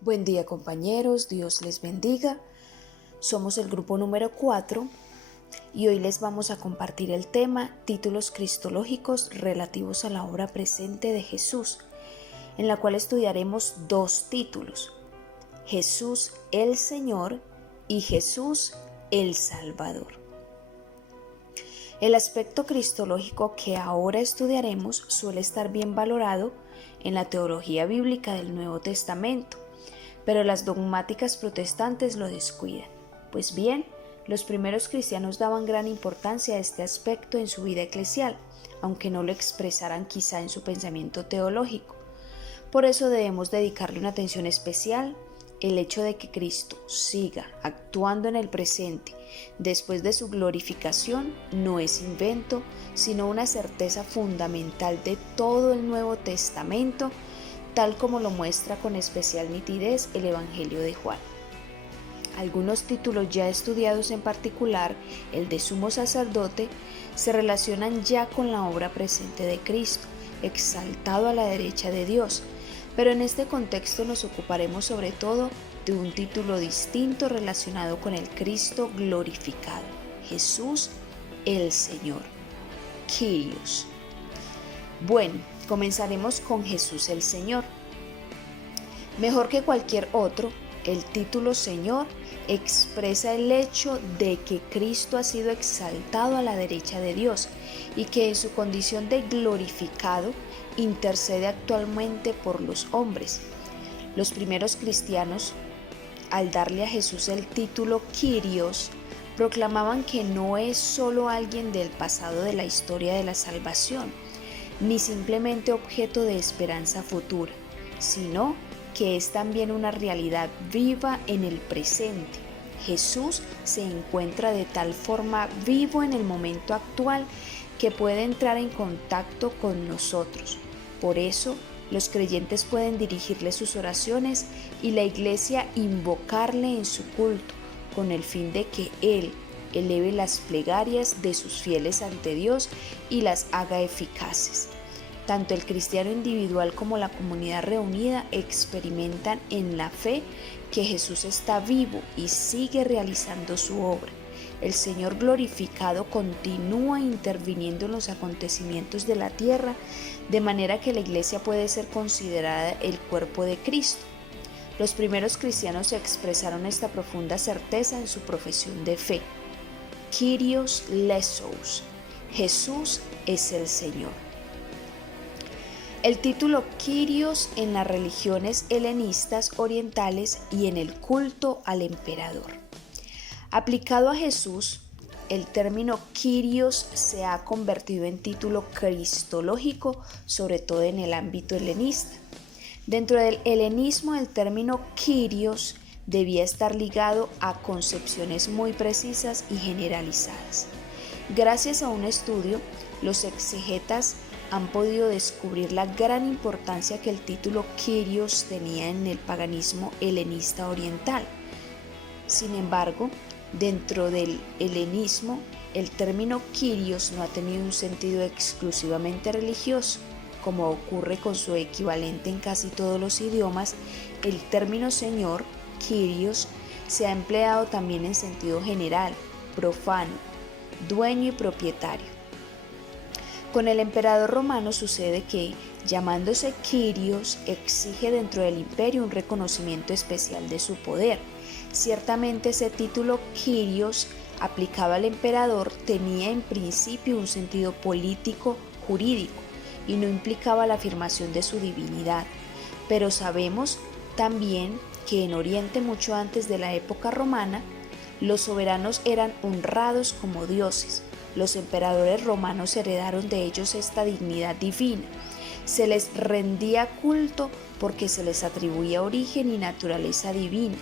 Buen día compañeros, Dios les bendiga. Somos el grupo número 4 y hoy les vamos a compartir el tema Títulos cristológicos relativos a la obra presente de Jesús, en la cual estudiaremos dos títulos: Jesús el Señor y Jesús el Salvador. El aspecto cristológico que ahora estudiaremos suele estar bien valorado en la teología bíblica del Nuevo Testamento, pero las dogmáticas protestantes lo descuidan. Pues bien, los primeros cristianos daban gran importancia a este aspecto en su vida eclesial, aunque no lo expresaran quizá en su pensamiento teológico. Por eso debemos dedicarle una atención especial. El hecho de que Cristo siga actuando en el presente después de su glorificación no es invento, sino una certeza fundamental de todo el Nuevo Testamento, tal como lo muestra con especial nitidez el Evangelio de Juan. Algunos títulos ya estudiados, en particular el de sumo sacerdote, se relacionan ya con la obra presente de Cristo, exaltado a la derecha de Dios, pero en este contexto nos ocuparemos sobre todo de un título distinto relacionado con el Cristo glorificado, Jesús el Señor, Kyrios. Bueno, comenzaremos con Jesús el Señor. Mejor que cualquier otro, el título Señor expresa el hecho de que Cristo ha sido exaltado a la derecha de Dios y que en su condición de glorificado intercede actualmente por los hombres. Los primeros cristianos, al darle a Jesús el título Kyrios, proclamaban que no es solo alguien del pasado de la historia de la salvación, ni simplemente objeto de esperanza futura, sino que es también una realidad viva en el presente. Jesús se encuentra de tal forma vivo en el momento actual que puede entrar en contacto con nosotros. Por eso, los creyentes pueden dirigirle sus oraciones y la Iglesia invocarle en su culto, con el fin de que Él eleve las plegarias de sus fieles ante Dios y las haga eficaces. Tanto el cristiano individual como la comunidad reunida experimentan en la fe que Jesús está vivo y sigue realizando su obra. El Señor glorificado continúa interviniendo en los acontecimientos de la tierra, de manera que la Iglesia puede ser considerada el cuerpo de Cristo. Los primeros cristianos expresaron esta profunda certeza en su profesión de fe. Kyrios Lesos, Jesús es el Señor. El título Kyrios en las religiones helenistas orientales y en el culto al emperador. Aplicado a Jesús, el término Kyrios se ha convertido en título cristológico, sobre todo en el ámbito helenista. Dentro del helenismo, el término Kyrios debía estar ligado a concepciones muy precisas y generalizadas. Gracias a un estudio, los exegetas han podido descubrir la gran importancia que el título Kyrios tenía en el paganismo helenista oriental. Sin embargo, dentro del helenismo, el término Kyrios no ha tenido un sentido exclusivamente religioso. Como ocurre con su equivalente en casi todos los idiomas, el término Señor, Kyrios, se ha empleado también en sentido general, profano, dueño y propietario. Con el emperador romano sucede que, llamándose Kyrios, exige dentro del imperio un reconocimiento especial de su poder. Ciertamente ese título Kyrios aplicado al emperador tenía en principio un sentido político jurídico y no implicaba la afirmación de su divinidad, pero sabemos también que en Oriente, mucho antes de la época romana, los soberanos eran honrados como dioses. Los emperadores romanos heredaron de ellos esta dignidad divina. Se les rendía culto porque se les atribuía origen y naturaleza divina.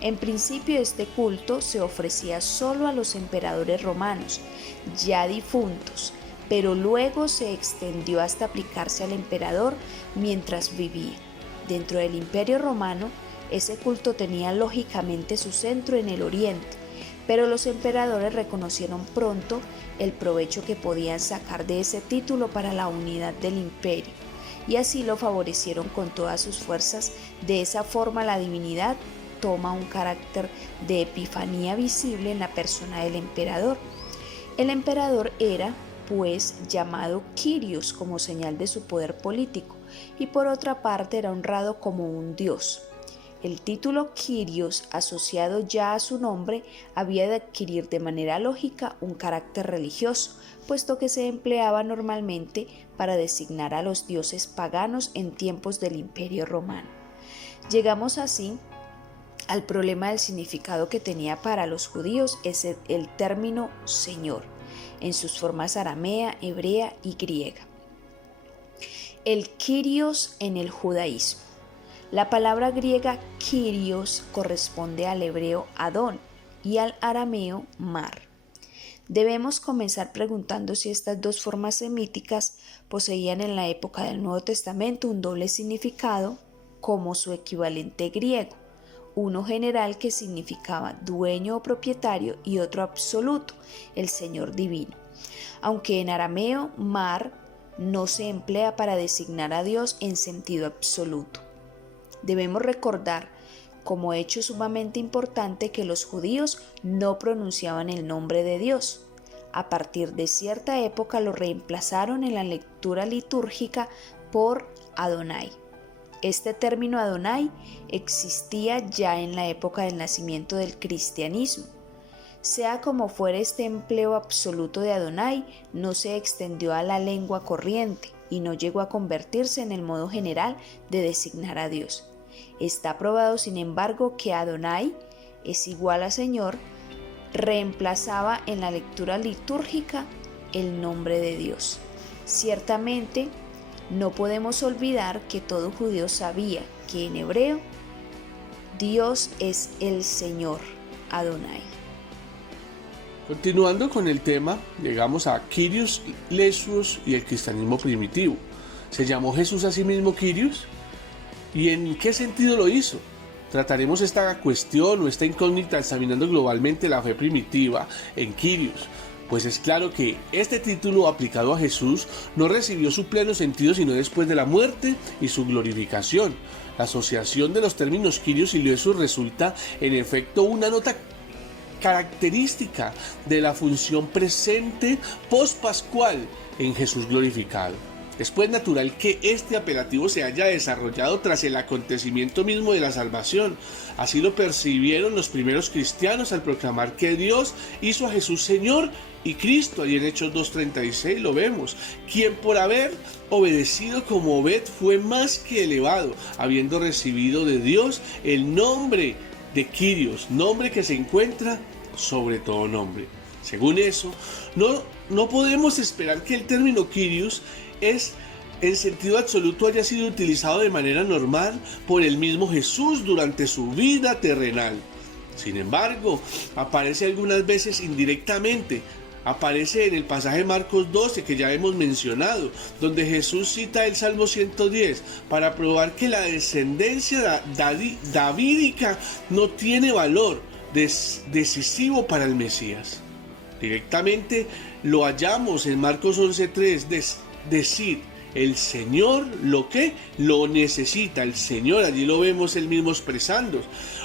En principio este culto se ofrecía solo a los emperadores romanos, ya difuntos, pero luego se extendió hasta aplicarse al emperador mientras vivía. Dentro del Imperio Romano, ese culto tenía lógicamente su centro en el Oriente, pero los emperadores reconocieron pronto el provecho que podían sacar de ese título para la unidad del imperio. y así lo favorecieron con todas sus fuerzas. De esa forma la divinidad toma un carácter de epifanía visible en la persona del emperador. El emperador era, pues, llamado Kyrios como señal de su poder político, y por otra parte era honrado como un dios. El título Kyrios, asociado ya a su nombre, había de adquirir de manera lógica un carácter religioso, puesto que se empleaba normalmente para designar a los dioses paganos en tiempos del Imperio Romano. Llegamos así al problema del significado que tenía para los judíos el término Señor, en sus formas aramea, hebrea y griega. El Kyrios en el judaísmo. La palabra griega Kyrios corresponde al hebreo Adón y al arameo Mar. Debemos comenzar preguntando si estas dos formas semíticas poseían en la época del Nuevo Testamento un doble significado como su equivalente griego, uno general que significaba dueño o propietario y otro absoluto, el Señor divino. Aunque en arameo Mar no se emplea para designar a Dios en sentido absoluto. Debemos recordar como hecho sumamente importante que los judíos no pronunciaban el nombre de Dios. A partir de cierta época lo reemplazaron en la lectura litúrgica por Adonai. Este término Adonai existía ya en la época del nacimiento del cristianismo. Sea como fuera, este empleo absoluto de Adonai no se extendió a la lengua corriente y no llegó a convertirse en el modo general de designar a Dios. Está probado, sin embargo, que Adonai es igual a Señor, reemplazaba en la lectura litúrgica el nombre de Dios. Ciertamente, no podemos olvidar que todo judío sabía que en hebreo Dios es el Señor, Adonai. Continuando con el tema, llegamos a Kyrios Lesios y el cristianismo primitivo. ¿Se llamó Jesús a sí mismo Kyrios? ¿Y en qué sentido lo hizo? Trataremos esta cuestión o esta incógnita examinando globalmente la fe primitiva en Kyrios, pues es claro que este título aplicado a Jesús no recibió su pleno sentido sino después de la muerte y su glorificación. La asociación de los términos Kyrios y Lesios resulta en efecto una nota característica de la función presente post-pascual en Jesús glorificado. Es pues natural que este apelativo se haya desarrollado tras el acontecimiento mismo de la salvación. Así lo percibieron los primeros cristianos al proclamar que Dios hizo a Jesús Señor y Cristo. Allí en Hechos 2:36 lo vemos, quien por haber obedecido como Obed fue más que elevado, habiendo recibido de Dios el nombre de Kyrios, nombre que se encuentra sobre todo nombre. Según eso, no podemos esperar que el término Kyrios en sentido absoluto haya sido utilizado de manera normal por el mismo Jesús durante su vida terrenal. Sin embargo, aparece algunas veces indirectamente. Aparece en el pasaje de Marcos 12 que ya hemos mencionado, donde Jesús cita el Salmo 110 para probar que la descendencia davídica no tiene valor decisivo para el Mesías. Directamente lo hallamos en Marcos 11:3, decir el Señor lo necesita, el Señor, allí lo vemos él mismo expresando,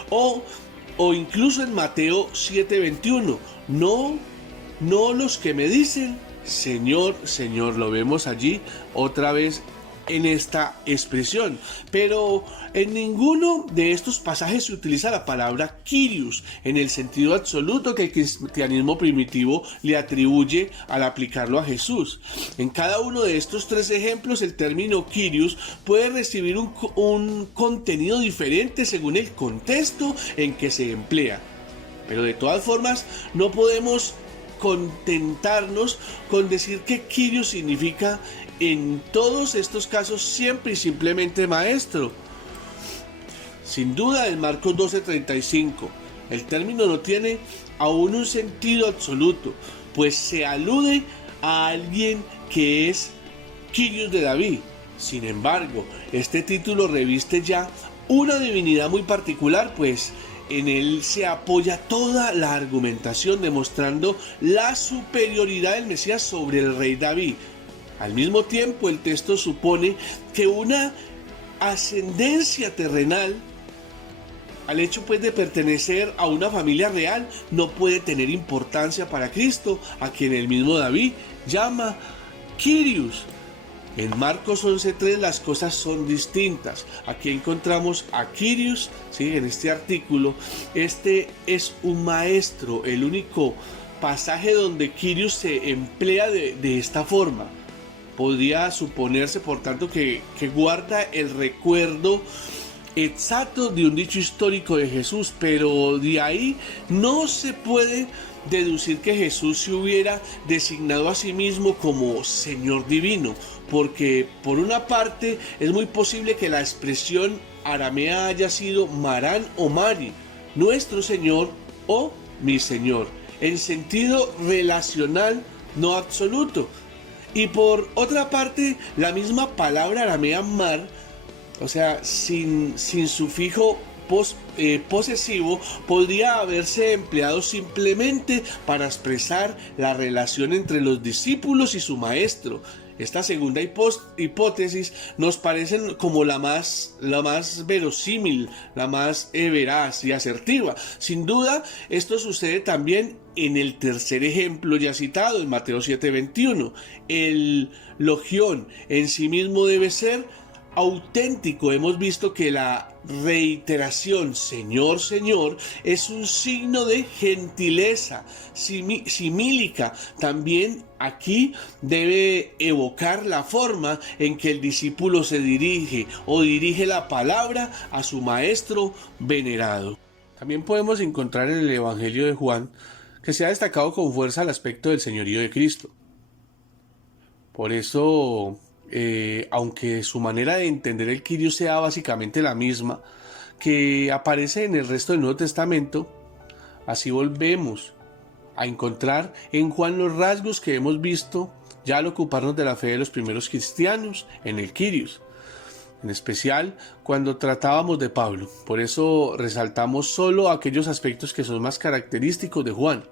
o incluso en Mateo 7:21, no los que me dicen Señor, Señor, lo vemos allí otra vez en esta expresión, pero en ninguno de estos pasajes se utiliza la palabra Kyrios en el sentido absoluto que el cristianismo primitivo le atribuye al aplicarlo a Jesús. En cada uno de estos tres ejemplos el término Kyrios puede recibir un contenido diferente según el contexto en que se emplea, pero de todas formas no podemos contentarnos con decir que Kyrios significa en todos estos casos siempre y simplemente maestro. Sin duda en Marcos 12:35 el término no tiene aún un sentido absoluto, pues se alude a alguien que es Kyrios de David. Sin embargo, este título reviste ya una divinidad muy particular, pues en él se apoya toda la argumentación demostrando la superioridad del Mesías sobre el rey David. Al mismo tiempo, el texto supone que una ascendencia terrenal, al hecho pues de pertenecer a una familia real, no puede tener importancia para Cristo, a quien el mismo David llama Kyrios. En Marcos 11:3 las cosas son distintas. Aquí encontramos a Kyrios, ¿sí? En este artículo. Este es un maestro, el único pasaje donde Kyrios se emplea de esta forma. Podría suponerse, por tanto, que guarda el recuerdo exacto de un dicho histórico de Jesús, pero de ahí no se puede deducir que Jesús se hubiera designado a sí mismo como Señor Divino, porque por una parte es muy posible que la expresión aramea haya sido Marán o Mari, nuestro Señor o mi Señor, en sentido relacional, no absoluto. Y por otra parte, la misma palabra aramea mar, o sea, sin sufijo posesivo, podría haberse empleado simplemente para expresar la relación entre los discípulos y su maestro. Esta segunda hipótesis nos parece como la más verosímil, la más veraz y asertiva. Sin duda, esto sucede también en el tercer ejemplo ya citado, en Mateo 7:21. El logión en sí mismo debe ser auténtico. Hemos visto que la reiteración Señor, Señor es un signo de gentileza simílica. También aquí debe evocar la forma en que el discípulo se dirige la palabra a su maestro venerado. También podemos encontrar en el Evangelio de Juan que se ha destacado con fuerza el aspecto del señorío de Cristo. Por eso, aunque su manera de entender el Kyrios sea básicamente la misma que aparece en el resto del Nuevo Testamento, así volvemos a encontrar en Juan los rasgos que hemos visto ya al ocuparnos de la fe de los primeros cristianos en el Kyrios, en especial cuando tratábamos de Pablo. Por eso resaltamos solo aquellos aspectos que son más característicos de Juan.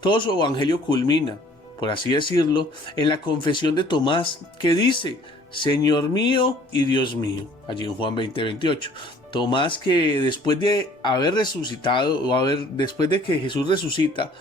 Todo su evangelio culmina, por así decirlo, en la confesión de Tomás, que dice: Señor mío y Dios mío, allí en Juan 20:28. Tomás, que después de haber resucitado, después de que Jesús resucita,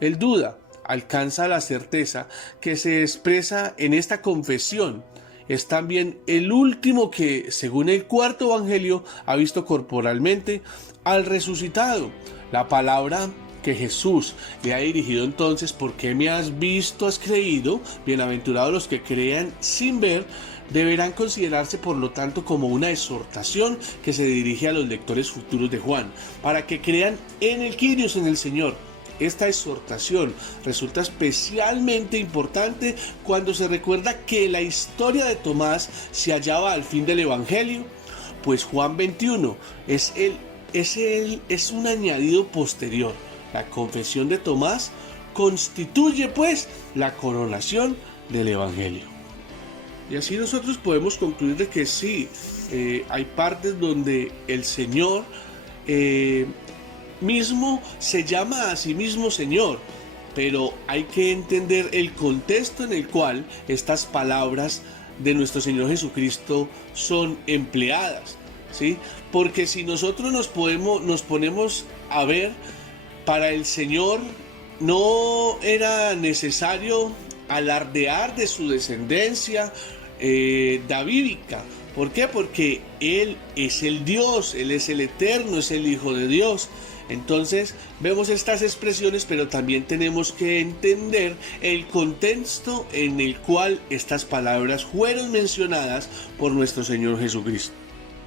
él duda, alcanza la certeza que se expresa en esta confesión. Es también el último que, según el cuarto evangelio, ha visto corporalmente al resucitado. La palabra que Jesús le ha dirigido entonces: ¿por qué me has visto, has creído? Bienaventurados los que crean sin ver, deberán considerarse por lo tanto como una exhortación que se dirige a los lectores futuros de Juan, para que crean en el Kyrios, en el Señor. Esta exhortación resulta especialmente importante cuando se recuerda que la historia de Tomás se hallaba al fin del Evangelio, pues Juan 21 es un añadido posterior. La confesión de Tomás constituye pues la coronación del Evangelio. Y así nosotros podemos concluir de que sí, hay partes donde el Señor mismo se llama a sí mismo Señor, pero hay que entender el contexto en el cual estas palabras de nuestro Señor Jesucristo son empleadas, ¿sí? Porque si nosotros nos ponemos a ver, para el Señor no era necesario alardear de su descendencia davídica. ¿Por qué? Porque Él es el Dios, Él es el Eterno, es el Hijo de Dios. Entonces vemos estas expresiones, pero también tenemos que entender el contexto en el cual estas palabras fueron mencionadas por nuestro Señor Jesucristo.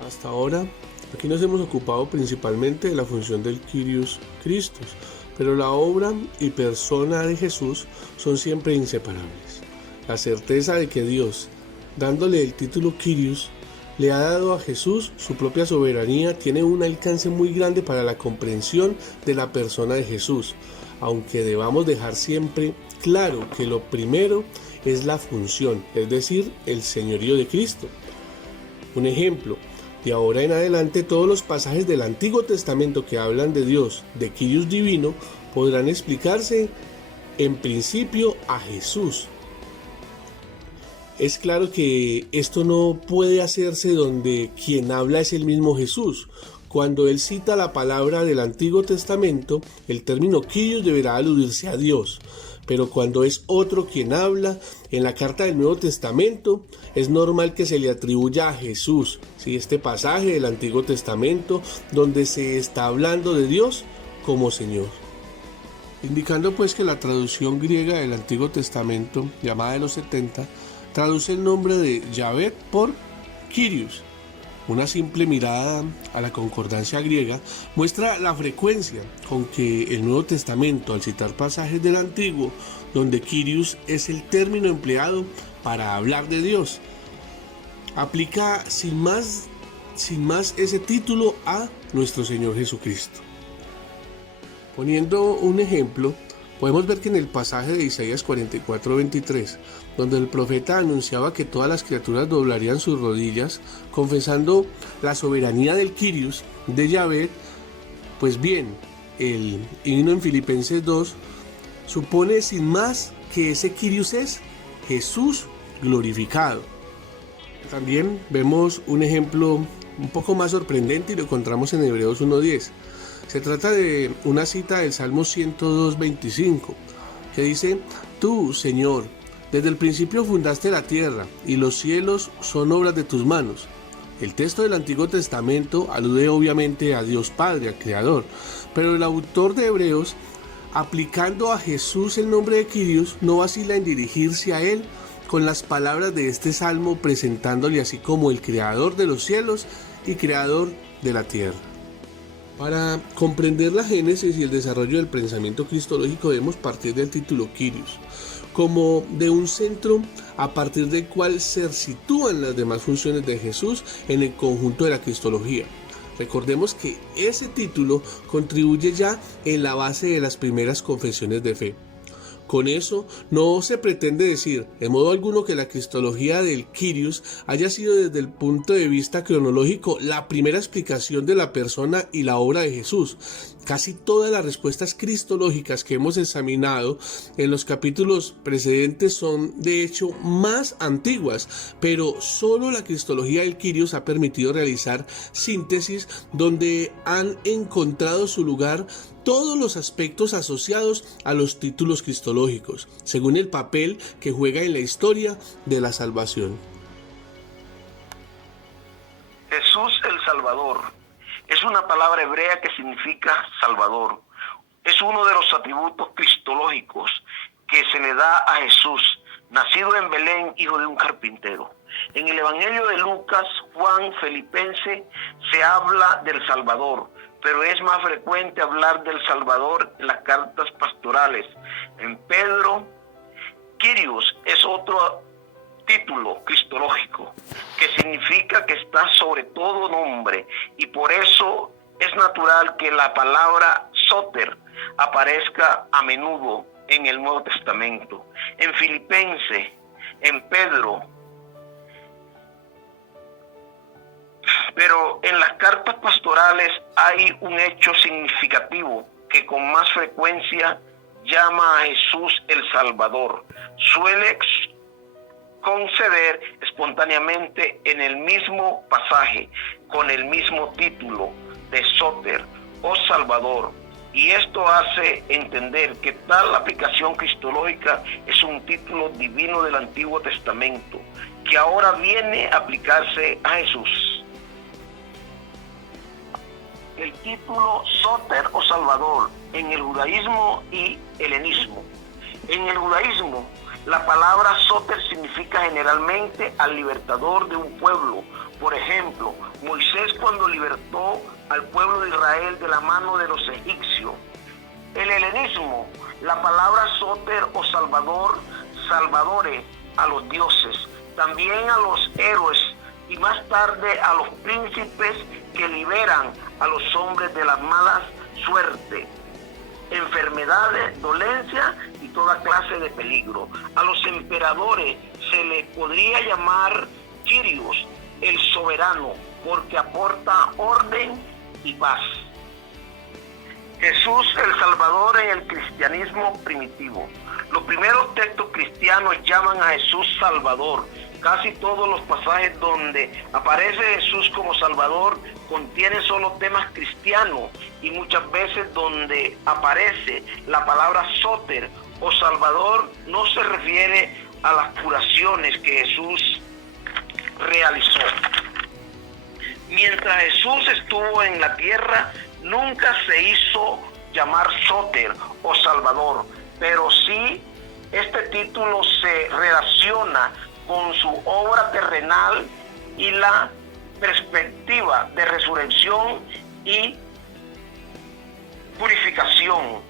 Hasta ahora, aquí nos hemos ocupado principalmente de la función del Kyrios Christos, pero la obra y persona de Jesús son siempre inseparables. La certeza de que Dios, dándole el título Kyrios, le ha dado a Jesús su propia soberanía, tiene un alcance muy grande para la comprensión de la persona de Jesús, aunque debamos dejar siempre claro que lo primero es la función, es decir, el señorío de Cristo. Un ejemplo: de ahora en adelante todos los pasajes del Antiguo Testamento que hablan de Dios, de Kyrios divino, podrán explicarse en principio a Jesús. Es claro que esto no puede hacerse donde quien habla es el mismo Jesús. Cuando él cita la palabra del Antiguo Testamento, el término Kyrios deberá aludirse a Dios. Pero cuando es otro quien habla, en la carta del Nuevo Testamento, es normal que se le atribuya a Jesús, ¿sí? Este pasaje del Antiguo Testamento donde se está hablando de Dios como Señor. Indicando pues que la traducción griega del Antiguo Testamento, llamada de los 70, traduce el nombre de Yahvé por Kyrios. Una simple mirada a la concordancia griega muestra la frecuencia con que el Nuevo Testamento, al citar pasajes del Antiguo, donde Kyrios es el término empleado para hablar de Dios, aplica sin más ese título a nuestro Señor Jesucristo. Poniendo un ejemplo, podemos ver que en el pasaje de Isaías 44:23, donde el profeta anunciaba que todas las criaturas doblarían sus rodillas, confesando la soberanía del Kyrios, de Yahvé, pues bien, el himno en Filipenses 2 supone sin más que ese Kyrios es Jesús glorificado. También vemos un ejemplo un poco más sorprendente y lo encontramos en Hebreos 1:10. Se trata de una cita del Salmo 102:25, que dice: Tú, Señor, desde el principio fundaste la tierra, y los cielos son obras de tus manos. El texto del Antiguo Testamento alude obviamente a Dios Padre, al Creador, pero el autor de Hebreos, aplicando a Jesús el nombre de Kyrios, no vacila en dirigirse a él con las palabras de este salmo, presentándole así como el Creador de los cielos y Creador de la tierra. Para comprender la génesis y el desarrollo del pensamiento cristológico debemos partir del título Kyrios, como de un centro a partir del cual se sitúan las demás funciones de Jesús en el conjunto de la cristología. Recordemos que ese título contribuye ya en la base de las primeras confesiones de fe. Con eso no se pretende decir en modo alguno que la cristología del Kyrios haya sido desde el punto de vista cronológico la primera explicación de la persona y la obra de Jesús. Casi todas las respuestas cristológicas que hemos examinado en los capítulos precedentes son de hecho más antiguas, pero solo la cristología del Kyrios ha permitido realizar síntesis donde han encontrado su lugar todos los aspectos asociados a los títulos cristológicos, según el papel que juega en la historia de la salvación. Jesús el Salvador es una palabra hebrea que significa Salvador. Es uno de los atributos cristológicos que se le da a Jesús, nacido en Belén, hijo de un carpintero. En el Evangelio de Lucas, Juan, Filipense, se habla del Salvador, pero es más frecuente hablar del Salvador en las cartas pastorales. En Pedro, Kyrios es otro título cristológico que significa que está sobre todo nombre, y por eso es natural que la palabra Soter aparezca a menudo en el Nuevo Testamento. En Filipense, en Pedro, pero en las cartas pastorales hay un hecho significativo que con más frecuencia llama a Jesús el Salvador. Suele conceder espontáneamente en el mismo pasaje, con el mismo título de Soter o Salvador, y esto hace entender que tal aplicación cristológica es un título divino del Antiguo Testamento, que ahora viene a aplicarse a Jesús. El título Soter o Salvador en el judaísmo y helenismo. En el judaísmo, la palabra Soter significa generalmente al libertador de un pueblo. Por ejemplo, Moisés cuando libertó al pueblo de Israel de la mano de los egipcios. El helenismo, la palabra Soter o Salvador, salvadore a los dioses, también a los héroes y más tarde a los príncipes que liberan a los hombres de la mala suerte, enfermedades, dolencias y toda clase de peligro. A los emperadores se les podría llamar Kyrios, el soberano, porque aporta orden y paz. Jesús el Salvador en el cristianismo primitivo. Los primeros textos cristianos llaman a Jesús Salvador. Casi todos los pasajes donde aparece Jesús como Salvador contienen solo temas cristianos, y muchas veces donde aparece la palabra Soter o Salvador no se refiere a las curaciones que Jesús realizó. Mientras Jesús estuvo en la tierra, nunca se hizo llamar Soter o Salvador, pero sí este título se relaciona con su obra terrenal y la perspectiva de resurrección y purificación.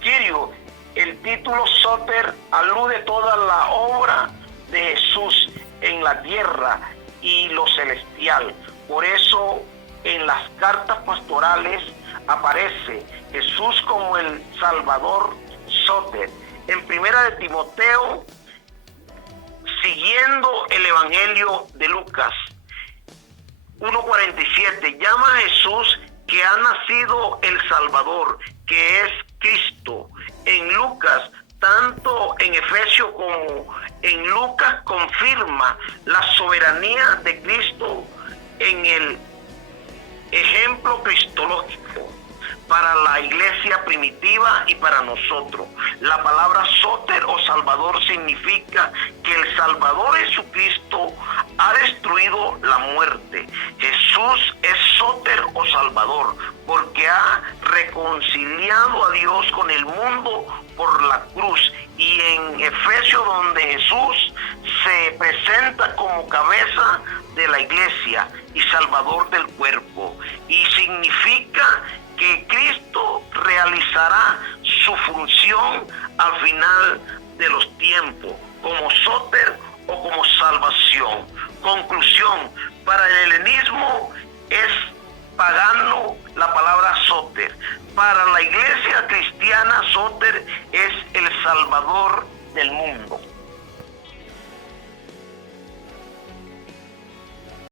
Kyrios, el título Soter alude a toda la obra de Jesús en la tierra y lo celestial. Por eso en las cartas pastorales aparece Jesús como el Salvador Soter. En Primera de Timoteo, siguiendo el Evangelio de Lucas 1:47, llama a Jesús que ha nacido el Salvador, que es Cristo. En Lucas, tanto en Efesios como en Lucas, confirma la soberanía de Cristo en el ejemplo cristológico para la iglesia primitiva y para nosotros. La palabra Soter o Salvador significa que el Salvador Jesucristo ha destruido la muerte. Jesús es Soter o Salvador porque ha reconciliado a Dios con el mundo por la cruz. Y en Efesios, donde Jesús se presenta como cabeza de la iglesia y Salvador del cuerpo, y significa que Cristo realizará su función al final de los tiempos, como Soter o como salvación. Conclusión: para el helenismo es pagano la palabra Soter. Para la iglesia cristiana, Soter es el Salvador del mundo.